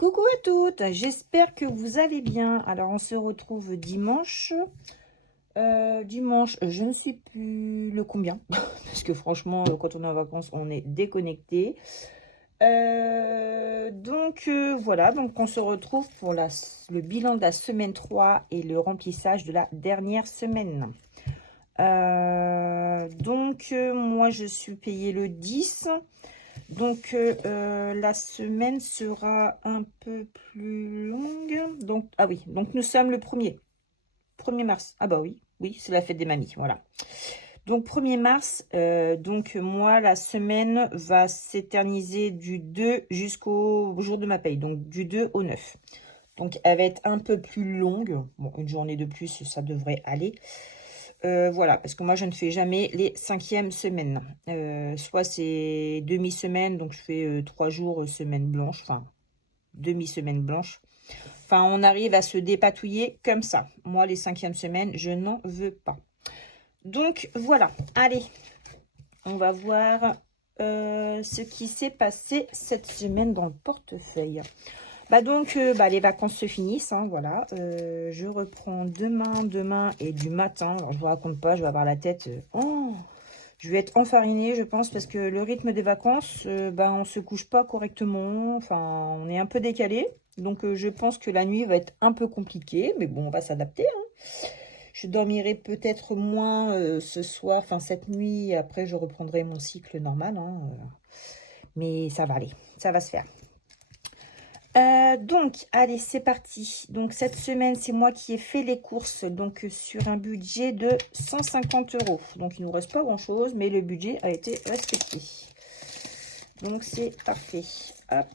Coucou à toutes, j'espère que vous allez bien. Alors on se retrouve dimanche. Dimanche, je ne sais plus le combien, parce que franchement, quand on est en vacances, on est déconnecté. Voilà, donc on se retrouve pour le bilan de la semaine 3 et le remplissage de la dernière semaine. Moi je suis payée le 10. Donc, la semaine sera un peu plus longue. Donc, ah oui, donc nous sommes le 1er mars. Ah bah oui, oui, c'est la fête des mamies, voilà. Donc, 1er mars, donc moi, la semaine va s'éterniser du 2 jusqu'au jour de ma paye. Donc, du 2 au 9. Donc, elle va être un peu plus longue. Bon, une journée de plus, ça devrait aller. Voilà, parce que moi, je ne fais jamais les 5e semaines. Soit c'est demi-semaine, donc je fais 3 jours, semaine blanche, enfin, demi-semaine blanche. Enfin, on arrive à se dépatouiller comme ça. Moi, les 5e semaines, je n'en veux pas. Donc, voilà. Allez, on va voir ce qui s'est passé cette semaine dans le portefeuille. Les vacances se finissent, hein, voilà. Je reprends demain et du matin. Alors, je vous raconte pas, je vais avoir la tête... je vais être enfarinée, je pense, parce que le rythme des vacances, on se couche pas correctement. Enfin, on est un peu décalé. Donc, je pense que la nuit va être un peu compliquée. Mais bon, on va s'adapter, hein. Je dormirai peut-être moins ce soir, enfin cette nuit. Après, je reprendrai mon cycle normal, hein. Mais ça va aller, ça va se faire. Allez, c'est parti. Donc, cette semaine, c'est moi qui ai fait les courses. Donc, sur un budget de 150 €. Donc, il ne nous reste pas grand-chose, mais le budget a été respecté. Donc, c'est parfait. Hop.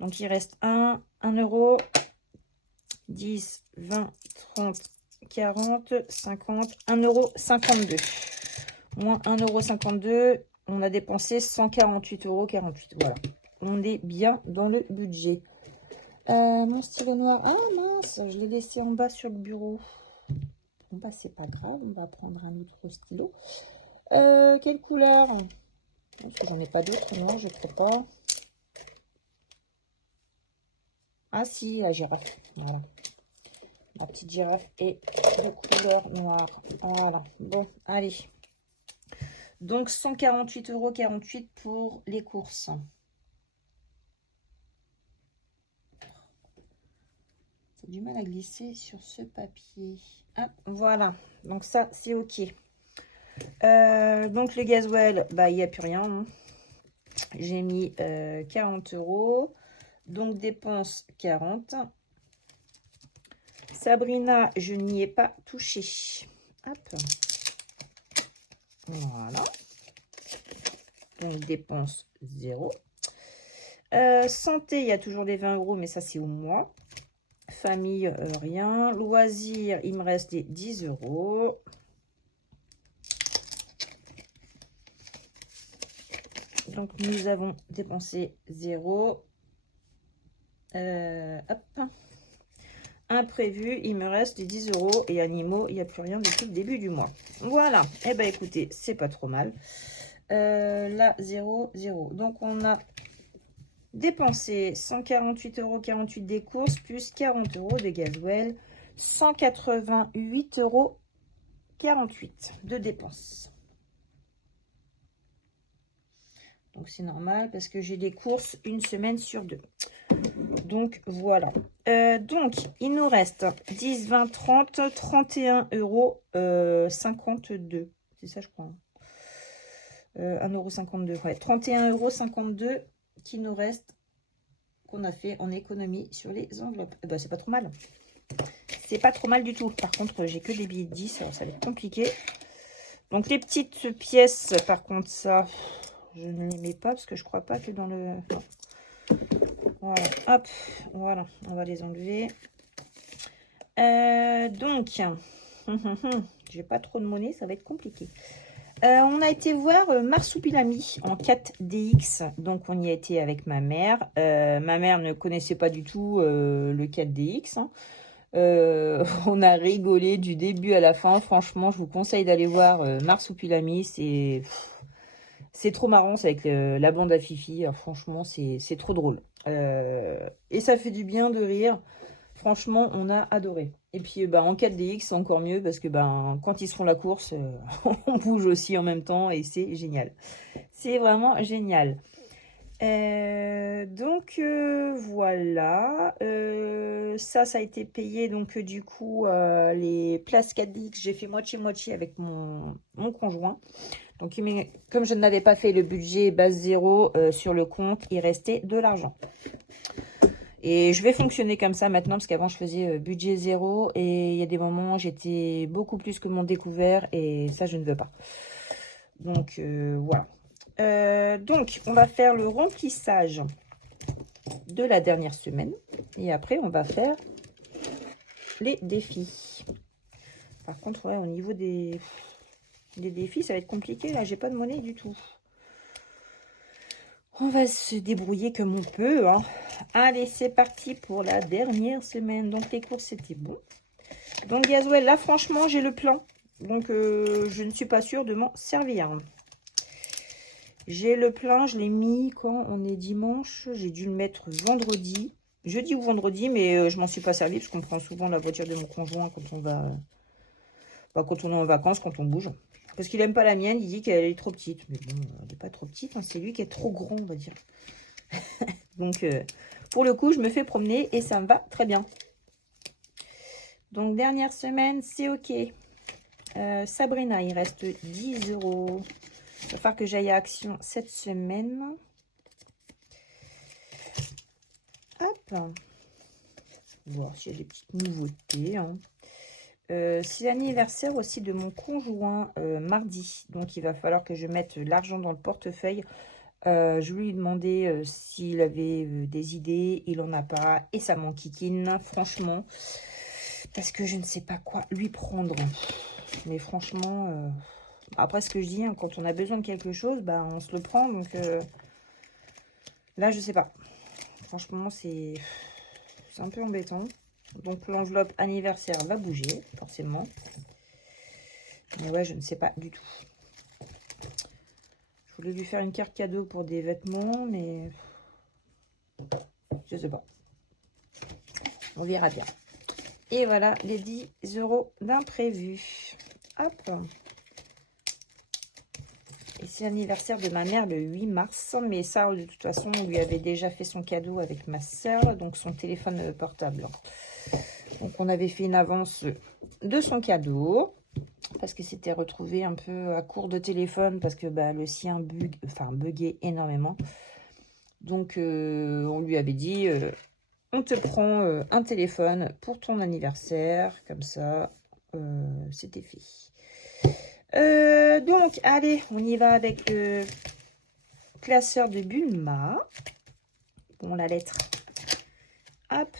Donc, il reste 1 €, 10, 20, 30, 40, 50, 1,52 €. Moins 1,52 €, on a dépensé 148,48 €. Voilà. On est bien dans le budget. Mon stylo noir. Ah mince, je l'ai laissé en bas sur le bureau. Bon bah c'est pas grave, on va prendre un autre stylo. Quelle couleur? Parce que j'en ai pas d'autres, non, je crois pas. Ah si, la girafe. Voilà. La petite girafe est de couleur noire. Voilà. Bon, allez. Donc 148,48 € pour les courses. C'est du mal à glisser sur ce papier. Ah, voilà. Donc ça, c'est OK. Donc le gasoil, il n'y a plus rien, hein. J'ai mis 40 €. Donc dépense 40. Sabrina, je n'y ai pas touché. Hop. Voilà. Donc dépense 0. Santé, il y a toujours des 20 €, mais ça c'est au mois. Famille, rien. Loisirs, il me reste des 10 €. Donc, nous avons dépensé 0. Hop. Imprévu, il me reste des 10 €. Et animaux, il n'y a plus rien depuis le début du mois. Voilà. Eh bien, écoutez, c'est pas trop mal. Là, 0, 0. Donc, on a dépensé 148,48 € des courses, plus 40 € de gasoil. 188,48 € de dépenses. Donc, c'est normal parce que j'ai des courses une semaine sur 2. Donc, voilà. Donc, il nous reste 10, 20, 30, 31 €, 52. C'est ça, je crois. 1,52 €. Ouais, 31,52 € qui nous reste, qu'on a fait en économie sur les enveloppes. Eh ben, c'est pas trop mal. C'est pas trop mal du tout. Par contre, j'ai que des billets de 10, alors ça va être compliqué. Donc, les petites pièces, par contre, ça... je ne les mets pas parce que je crois pas que dans le... Non. Voilà, hop, voilà, on va les enlever. J'ai pas trop de monnaie, ça va être compliqué. On a été voir Marsupilami en 4DX, donc on y a été avec ma mère. Ma mère ne connaissait pas du tout le 4DX, hein. On a rigolé du début à la fin. Franchement, je vous conseille d'aller voir Marsupilami, c'est trop marrant, c'est avec la bande à Fifi. Alors, franchement, c'est trop drôle. Et ça fait du bien de rire. Franchement, on a adoré. Et puis, en 4DX, c'est encore mieux parce que quand ils se font la course, on bouge aussi en même temps et c'est génial. C'est vraiment génial. Donc, voilà. Ça a été payé. Donc, du coup, les places 4DX, j'ai fait moitié-moitié avec mon conjoint. Donc, comme je n'avais pas fait le budget base 0 sur le compte, il restait de l'argent. Et je vais fonctionner comme ça maintenant, parce qu'avant, je faisais budget 0. Et il y a des moments, j'étais beaucoup plus que mon découvert. Et ça, je ne veux pas. Donc, voilà. Donc, on va faire le remplissage de la dernière semaine. Et après, on va faire les défis. Par contre, ouais, au niveau des défis, ça va être compliqué. Là, j'ai pas de monnaie du tout. On va se débrouiller comme on peut. Hein. Allez, c'est parti pour la dernière semaine. Donc, les courses, c'était bon. Donc, Gasoil, là, franchement, j'ai le plan. Donc, je ne suis pas sûre de m'en servir. J'ai le plein, je l'ai mis quand on est dimanche. J'ai dû le mettre vendredi. Jeudi ou vendredi, mais je m'en suis pas servi parce qu'on prend souvent la voiture de mon conjoint quand on va... quand on est en vacances, quand on bouge. Parce qu'il aime pas la mienne, il dit qu'elle est trop petite. Mais bon, elle n'est pas trop petite, hein, c'est lui qui est trop grand, on va dire. Donc, pour le coup, je me fais promener et ça me va très bien. Donc, dernière semaine, c'est OK. Sabrina, il reste 10 €. Il va falloir que j'aille à Action cette semaine. Hop. Voir s'il y a des petites nouveautés. Hein. C'est l'anniversaire aussi de mon conjoint mardi. Donc, il va falloir que je mette l'argent dans le portefeuille. Je lui ai demandé s'il avait des idées. Il n'en a pas. Et ça m'enquiquine, franchement. Parce que je ne sais pas quoi lui prendre. Mais franchement, après ce que je dis, hein, quand on a besoin de quelque chose, on se le prend. Donc là, je sais pas. Franchement, c'est un peu embêtant. Donc, l'enveloppe anniversaire va bouger, forcément. Mais ouais, je ne sais pas du tout. Je voulais lui faire une carte cadeau pour des vêtements, mais je sais pas. On verra bien. Et voilà, les 10 € d'imprévu. Hop. Et c'est l'anniversaire de ma mère le 8 mars. Mais ça, de toute façon, on lui avait déjà fait son cadeau avec ma soeur. Donc, son téléphone portable. Donc, on avait fait une avance de son cadeau. Parce que c'était retrouvé un peu à court de téléphone. Parce que le sien buguait énormément. Donc, on lui avait dit... on te prend un téléphone pour ton anniversaire. Comme ça, c'était fait. Donc, allez, on y va avec le classeur de Bulma. Bon, la lettre. Hop.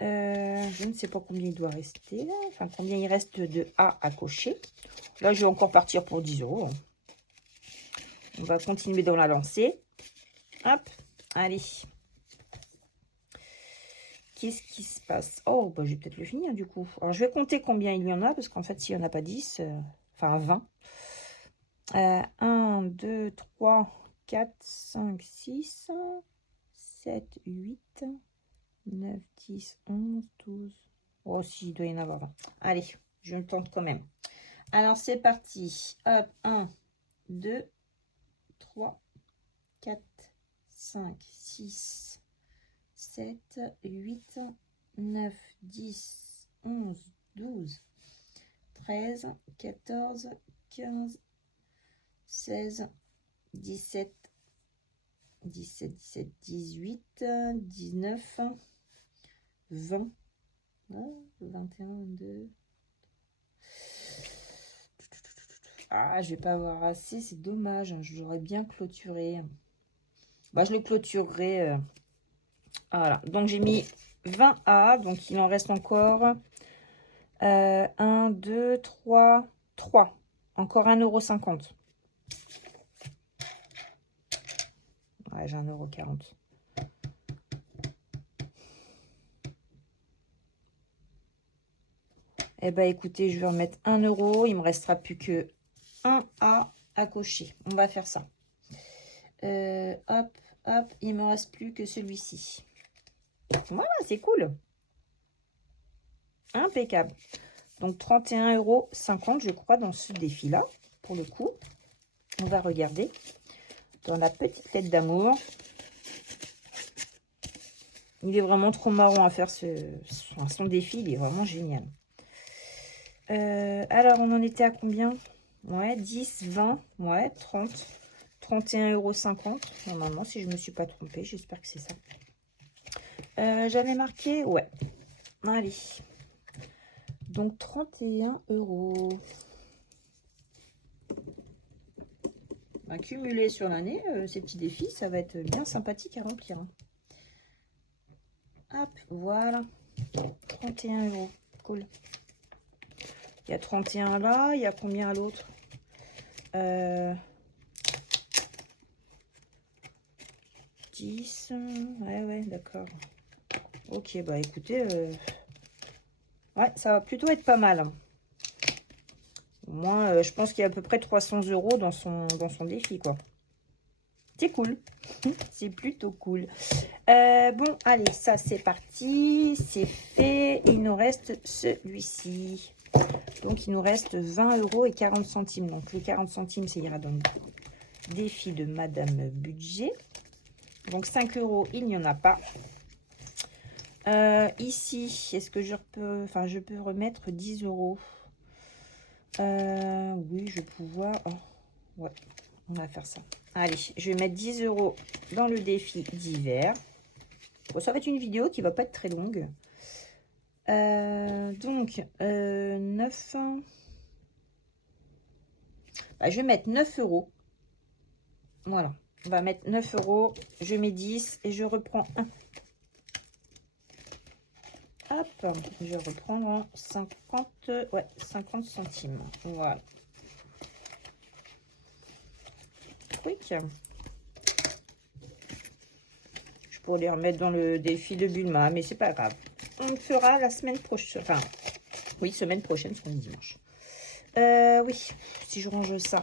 Je ne sais pas combien il doit rester. Là. Enfin, combien il reste de A à cocher. Là, je vais encore partir pour 10 €. On va continuer dans la lancée. Hop. Allez. Qu'est-ce qui se passe? Oh, je vais peut-être le finir du coup. Alors, je vais compter combien il y en a, parce qu'en fait, s'il n'y en a pas 10, enfin 20. 1, 2, 3, 4, 5, 6, 7, 8, 9, 10, 11, 12. Oh, si, il doit y en avoir 20. Allez, je le tente quand même. Alors, c'est parti. Hop, 1, 2, 3, 4, 5, 6, 7, 8, 9, 10, 11, 12, 13, 14, 15, 16, 17, 17, 17, 18, 19, 20, 21, 22. Ah, je vais pas avoir assez, c'est dommage. J'aurais bien clôturé. Je le clôturerai. Voilà, donc j'ai mis 20 A, donc il en reste encore 1, 2, 3, 3. Encore 1,50 €. Ouais, j'ai 1,40 €. Eh ben, écoutez, je vais remettre 1 €. Il me restera plus que 1 A à cocher. On va faire ça. Hop, Hop, il me reste plus que celui-ci. Voilà, c'est cool. Impeccable. Donc 31,50 € je crois dans ce défi-là. Pour le coup, on va regarder dans la petite lettre d'amour. Il est vraiment trop marrant à faire son défi. Il est vraiment génial. Alors, on en était à combien? Ouais, 10, 20, ouais, 30, 31,50 €. Normalement, si je ne me suis pas trompée, j'espère que c'est ça. J'avais marqué, ouais. Allez. Donc, 31 €. Cumulé sur l'année, ces petits défis, ça va être bien sympathique à remplir. Hein. Hop, voilà. 31 €. Cool. Il y a 31 là. Il y a combien à l'autre 10. Ouais, d'accord. Ok, bah écoutez, ouais, ça va plutôt être pas mal. Hein. Au moins, je pense qu'il y a à peu près 300 € dans son défi, quoi. C'est cool. C'est plutôt cool. Bon, allez, ça c'est parti. C'est fait. Il nous reste celui-ci. Donc, il nous reste 20,40 €. Donc, les 40 centimes, ça ira dans le défi de Madame Budget. Donc, 5 €, il n'y en a pas. Ici, est-ce que je peux... Enfin, je peux remettre 10 €. Oui, je vais pouvoir... Oh, ouais, on va faire ça. Allez, je vais mettre 10 € dans le défi d'hiver. Bon, ça va être une vidéo qui va pas être très longue. Donc, 9... Bah, je vais mettre 9 €. Voilà, on va mettre 9 €. Je mets 10 et je reprends 1. Hop, je reprends 50, ouais, 50 centimes. Voilà. Quick. Je pourrais les remettre dans le défi de Bulma, mais c'est pas grave. On le fera la semaine prochaine. Enfin, oui, semaine prochaine, c'est dimanche. Oui, si je range ça.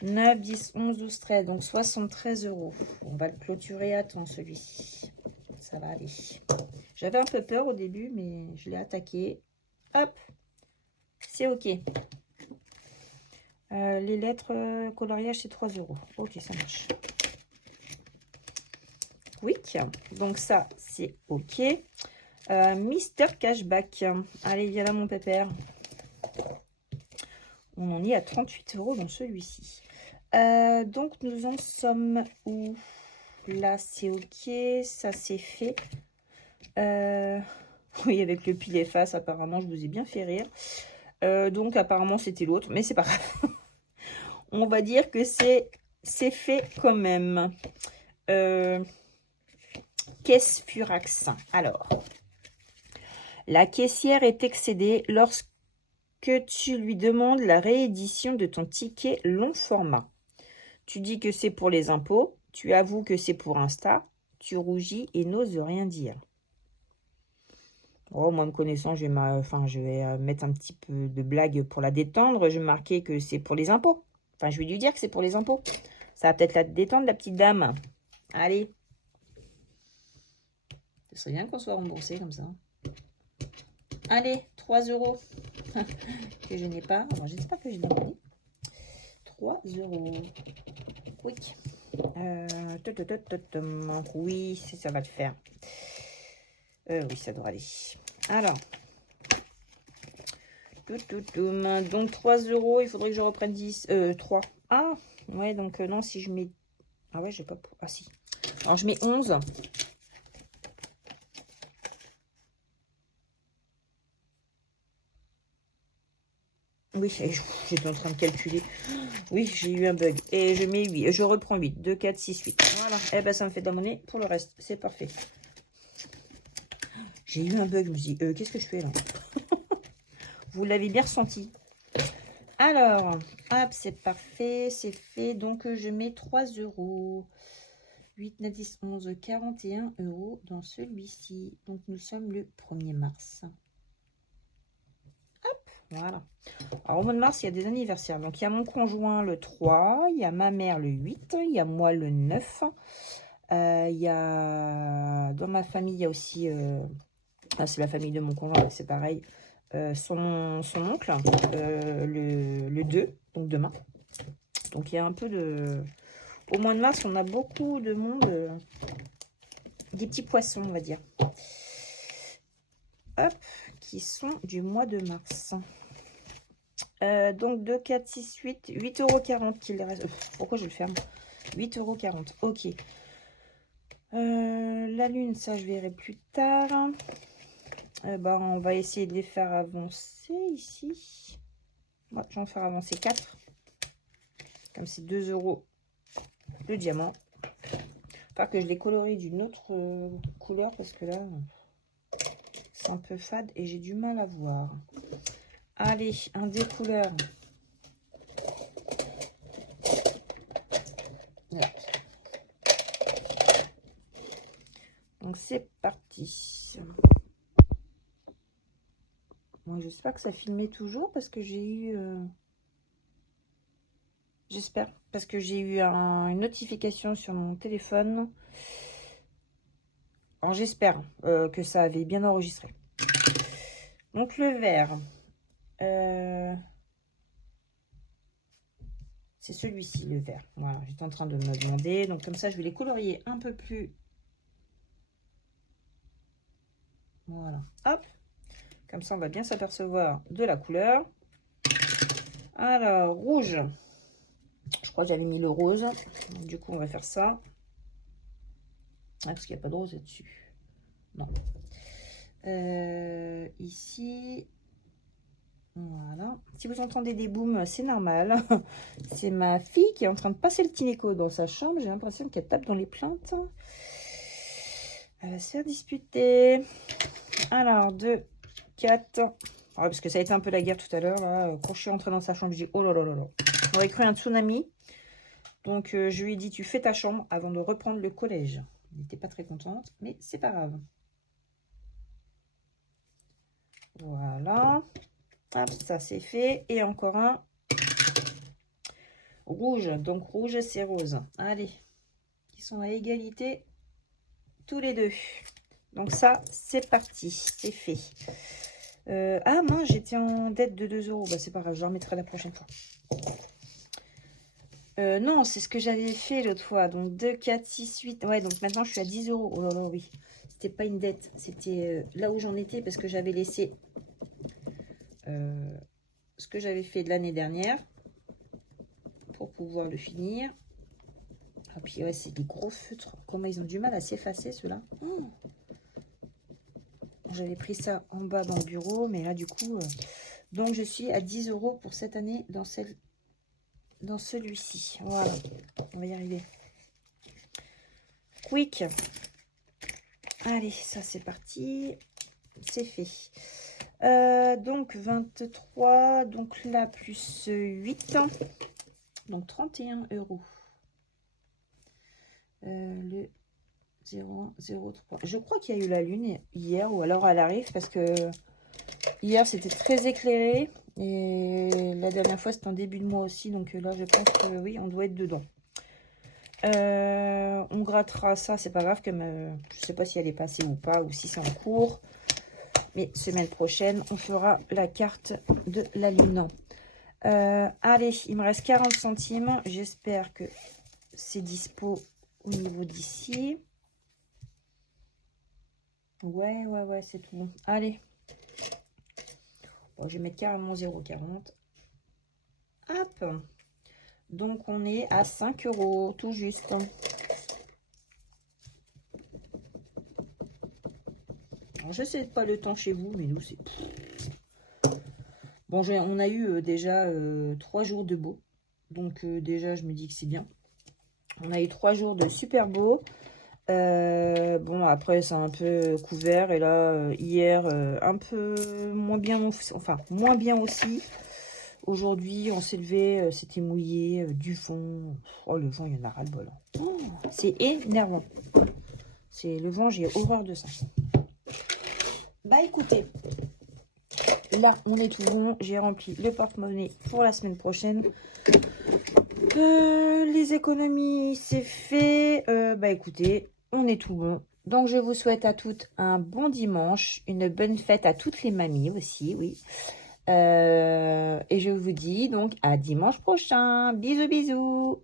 9, 10, 11, 12, 13. Donc 73 €. On va le clôturer à temps, celui-ci. Ça va aller. J'avais un peu peur au début, mais je l'ai attaqué. Hop, c'est OK. Les lettres coloriage, c'est 3 €. OK, ça marche. Quick. Donc ça, c'est OK. Mister Cashback. Allez, viens là, mon pépère. On en est à 38 € dans celui-ci. Donc, nous en sommes où? Là, c'est OK. Ça, c'est fait. Oui, avec le pile efface, apparemment, je vous ai bien fait rire. Donc, apparemment, c'était l'autre, mais c'est pas grave. On va dire que c'est fait quand même. Caisse Furax. Alors, la caissière est excédée lorsque tu lui demandes la réédition de ton ticket long format. Tu dis que c'est pour les impôts, tu avoues que c'est pour Insta, tu rougis et n'oses rien dire. Oh, moi, me connaissant, je vais mettre un petit peu de blague pour la détendre. Je vais marquer que c'est pour les impôts. Enfin, je vais lui dire que c'est pour les impôts. Ça va peut-être la détendre, la petite dame. Allez. Ce serait bien qu'on soit remboursé comme ça. Allez, 3 € que je n'ai pas. Alors, j'espère que j'ai demandé. 3 €. Quick. Oui, ça va le faire. Oui, ça doit aller. Alors. Donc, 3 €. Il faudrait que je reprenne 10. 3. Ah, ouais, donc non, si je mets... Ah ouais, j'ai pas... Ah si. Alors, je mets 11. Oui, j'étais en train de calculer. Oui, j'ai eu un bug. Et je mets 8. Je reprends 8. 2, 4, 6, 8. Voilà. Eh ben, ça me fait de la monnaie pour le reste. C'est parfait. J'ai eu un bug. Je me suis dit, qu'est-ce que je fais là? Vous l'avez bien ressenti. Alors, hop, c'est parfait. C'est fait. Donc, je mets 3 €. 8, 9, 10, 11, 41 € dans celui-ci. Donc, nous sommes le 1er mars. Hop, voilà. Alors, au mois de mars, il y a des anniversaires. Donc, il y a mon conjoint le 3, il y a ma mère le 8, il y a moi le 9. Il y a, dans ma famille, il y a aussi, c'est la famille de mon conjoint, c'est pareil, son oncle, le 2, donc demain. Donc il y a un peu de... Au mois de mars, on a beaucoup de monde, des petits poissons, on va dire. Hop, qui sont du mois de mars. Donc 2, 4, 6, 8, 8,40 € qu'il reste. Pourquoi je le ferme? 8,40 €, ok. La lune, ça je verrai plus tard. On va essayer de les faire avancer ici. Ouais, je vais en faire avancer 4. Comme c'est 2 € le diamant. Enfin que je les colorie d'une autre couleur parce que là, c'est un peu fade et j'ai du mal à voir. Allez, un des couleurs. Voilà. Donc c'est parti. Moi, j'espère que ça filmait toujours parce que j'ai eu... J'espère, parce que j'ai eu une notification sur mon téléphone. Alors j'espère que ça avait bien enregistré. Donc le vert. C'est celui-ci, le vert. Voilà, j'étais en train de me demander. Donc comme ça, je vais les colorier un peu plus. Voilà, hop. Comme ça, on va bien s'apercevoir de la couleur. Alors, rouge. Je crois que j'avais mis le rose. Donc, du coup, on va faire ça. Ah, parce qu'il n'y a pas de rose là-dessus. Non. Ici. Voilà. Si vous entendez des booms, c'est normal. C'est ma fille qui est en train de passer le Tineco dans sa chambre. J'ai l'impression qu'elle tape dans les plaintes. Elle va se faire disputer. Alors, 2, 4. Ah, parce que ça a été un peu la guerre tout à l'heure. Quand je suis rentrée dans sa chambre, je dis oh là là là là. On aurait cru un tsunami. Donc, je lui ai dit tu fais ta chambre avant de reprendre le collège. Elle n'était pas très contente, mais c'est pas grave. Voilà. Hop, ça c'est fait. Et encore un. Rouge. Donc, rouge, c'est rose. Allez. Ils sont à égalité. Tous les deux. Donc, ça, c'est parti. C'est fait. Ah mince, j'étais en dette de 2 €. Bah, c'est pas grave, je le remettrai la prochaine fois. Non, c'est ce que j'avais fait l'autre fois. Donc 2, 4, 6, 8. Ouais, donc maintenant je suis à 10 €. Oh là là, oui. C'était pas une dette. C'était là où j'en étais parce que j'avais laissé ce que j'avais fait de l'année dernière pour pouvoir le finir. Ah, puis ouais, c'est des gros feutres. Comment ils ont du mal à s'effacer ceux-là. Oh, j'avais pris ça en bas dans le bureau, mais là du coup... Donc je suis à 10 € pour cette année dans celui-ci. Voilà, on va y arriver. Quick. Allez, ça c'est parti. C'est fait. Donc 23, donc là plus 8. Donc 31 €. Le 0,03. Je crois qu'il y a eu la lune hier, ou alors elle arrive parce que hier c'était très éclairé. Et la dernière fois c'était en début de mois aussi. Donc là je pense que oui, on doit être dedans. On grattera ça, c'est pas grave, comme je sais pas si elle est passée ou pas, ou si c'est en cours. Mais semaine prochaine, on fera la carte de la lune. Allez, il me reste 40 centimes. J'espère que c'est dispo au niveau d'ici. Ouais, c'est tout bon. Allez. Bon, je vais mettre carrément 0,40. Hop. Donc, on est à 5 €, tout juste. Alors, je sais pas le temps chez vous, mais nous, c'est... Bon, on a eu déjà 3 jours de beau. Donc, déjà, je me dis que c'est bien. On a eu 3 jours de super beau. Bon, après, c'est un peu couvert. Et là, hier, un peu moins bien, enfin, moins bien aussi. Aujourd'hui, on s'est levé, c'était mouillé, du vent. Oh, le vent, il y en a ras-le-bol. Oh, c'est énervant. C'est le vent, j'ai horreur de ça. Bah, écoutez, là, on est tout bon. J'ai rempli le porte-monnaie pour la semaine prochaine. Les économies, c'est fait. Bah écoutez, on est tout bon. Donc je vous souhaite à toutes un bon dimanche, une bonne fête à toutes les mamies aussi, oui. Et je vous dis donc à dimanche prochain. Bisous, bisous.